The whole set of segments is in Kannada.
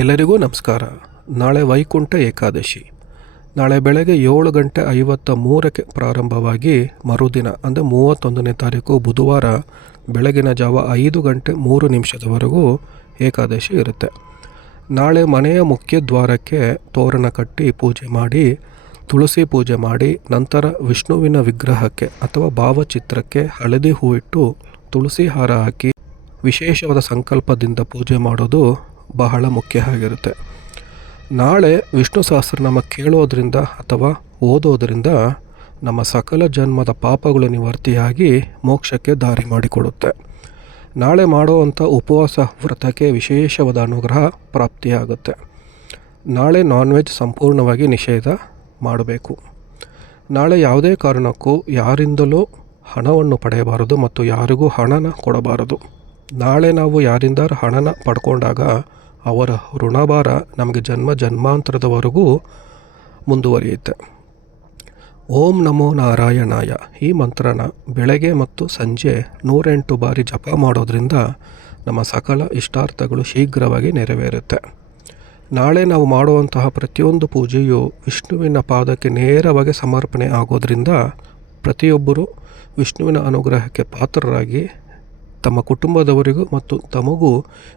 ಎಲ್ಲರಿಗೂ ನಮಸ್ಕಾರ. ನಾಳೆ ವೈಕುಂಠ ಏಕಾದಶಿ. ನಾಳೆ ಬೆಳಗ್ಗೆ 7:53ಕ್ಕೆ ಪ್ರಾರಂಭವಾಗಿ ಮರುದಿನ ಅಂದರೆ 31ನೇ ತಾರೀಕು ಬುಧವಾರ ಬೆಳಗಿನ ಜಾವ 5:03 ಏಕಾದಶಿ ಇರುತ್ತೆ. ನಾಳೆ ಮನೆಯ ಮುಖ್ಯ ದ್ವಾರಕ್ಕೆ ತೋರಣ ಕಟ್ಟಿ ಪೂಜೆ ಮಾಡಿ, ತುಳಸಿ ಪೂಜೆ ಮಾಡಿ, ನಂತರ ವಿಷ್ಣುವಿನ ವಿಗ್ರಹಕ್ಕೆ ಅಥವಾ ಭಾವಚಿತ್ರಕ್ಕೆ ಹಳದಿ ಹೂವಿಟ್ಟು ತುಳಸಿ ಹಾರ ಹಾಕಿ ವಿಶೇಷವಾದ ಸಂಕಲ್ಪದಿಂದ ಪೂಜೆ ಮಾಡೋದು ಬಹಳ ಮುಖ್ಯ ಆಗಿರುತ್ತೆ. ನಾಳೆ ವಿಷ್ಣು ಸಹಸ್ರನಾಮ ಕೇಳೋದ್ರಿಂದ ಅಥವಾ ಓದೋದ್ರಿಂದ ನಮ್ಮ ಸಕಲ ಜನ್ಮದ ಪಾಪಗಳು ನಿವರ್ತಿಯಾಗಿ ಮೋಕ್ಷಕ್ಕೆ ದಾರಿ ಮಾಡಿಕೊಡುತ್ತೆ. ನಾಳೆ ಮಾಡುವಂಥ ಉಪವಾಸ ವ್ರತಕ್ಕೆ ವಿಶೇಷವಾದ ಅನುಗ್ರಹ ಪ್ರಾಪ್ತಿಯಾಗುತ್ತೆ. ನಾಳೆ ನಾನ್ ವೆಜ್ ಸಂಪೂರ್ಣವಾಗಿ ನಿಷೇಧ ಮಾಡಬೇಕು. ನಾಳೆ ಯಾವುದೇ ಕಾರಣಕ್ಕೂ ಯಾರಿಂದಲೂ ಹಣವನ್ನು ಪಡೆಯಬಾರದು ಮತ್ತು ಯಾರಿಗೂ ಹಣನ ಕೊಡಬಾರದು. ನಾಳೆ ನಾವು ಯಾರಿಂದಾರು ಹಣನ ಪಡ್ಕೊಂಡಾಗ ಅವರ ಋಣಭಾರ ನಮಗೆ ಜನ್ಮ ಜನ್ಮಾಂತರದವರೆಗೂ ಮುಂದುವರಿಯುತ್ತೆ. ಓಂ ನಮೋ ನಾರಾಯಣಾಯ ಈ ಮಂತ್ರನ ಬೆಳಗ್ಗೆ ಮತ್ತು ಸಂಜೆ 108 ಬಾರಿ ಜಪ ಮಾಡೋದ್ರಿಂದ ನಮ್ಮ ಸಕಲ ಇಷ್ಟಾರ್ಥಗಳು ಶೀಘ್ರವಾಗಿ ನೆರವೇರುತ್ತೆ. ನಾಳೆ ನಾವು ಮಾಡುವಂತಹ ಪ್ರತಿಯೊಂದು ಪೂಜೆಯು ವಿಷ್ಣುವಿನ ಪಾದಕ್ಕೆ ನೇರವಾಗಿ ಸಮರ್ಪಣೆ ಆಗೋದ್ರಿಂದ ಪ್ರತಿಯೊಬ್ಬರೂ ವಿಷ್ಣುವಿನ ಅನುಗ್ರಹಕ್ಕೆ ಪಾತ್ರರಾಗಿ ತಮ್ಮ ಕುಟುಂಬದವರಿಗೂ ಮತ್ತು ತಮಗೂ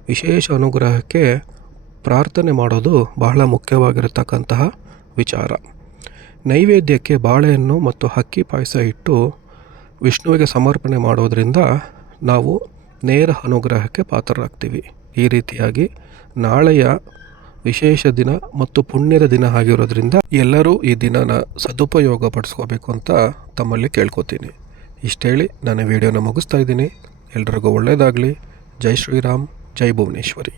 ವಿಶೇಷ ಅನುಗ್ರಹಕ್ಕೆ ಪ್ರಾರ್ಥನೆ ಮಾಡೋದು ಬಹಳ ಮುಖ್ಯವಾಗಿರತಕ್ಕಂತಹ ವಿಚಾರ. ನೈವೇದ್ಯಕ್ಕೆ ಬಾಳೆಹಣ್ಣು ಮತ್ತು ಅಕ್ಕಿ ಪಾಯಸ ಇಟ್ಟು ವಿಷ್ಣುವಿಗೆ ಸಮರ್ಪಣೆ ಮಾಡೋದರಿಂದ ನಾವು ನೇರ ಅನುಗ್ರಹಕ್ಕೆ ಪಾತ್ರರಾಗ್ತೀವಿ. ಈ ರೀತಿಯಾಗಿ ನಾಳೆಯ ವಿಶೇಷ ದಿನ ಮತ್ತು ಪುಣ್ಯದ ದಿನ ಆಗಿರೋದ್ರಿಂದ ಎಲ್ಲರೂ ಈ ದಿನನ ಸದುಪಯೋಗ ಪಡಿಸ್ಕೋಬೇಕು ಅಂತ ತಮ್ಮಲ್ಲಿ ಕೇಳ್ಕೊತೀನಿ. ಇಷ್ಟೇಳಿ ನಾನು ವಿಡಿಯೋನ ಮುಗಿಸ್ತಾ ಇದ್ದೀನಿ. ಎಲ್ರಿಗೂ ಒಳ್ಳೆಯದಾಗಲಿ. ಜೈ ಶ್ರೀರಾಮ್, ಜೈ ಭುವನೇಶ್ವರಿ.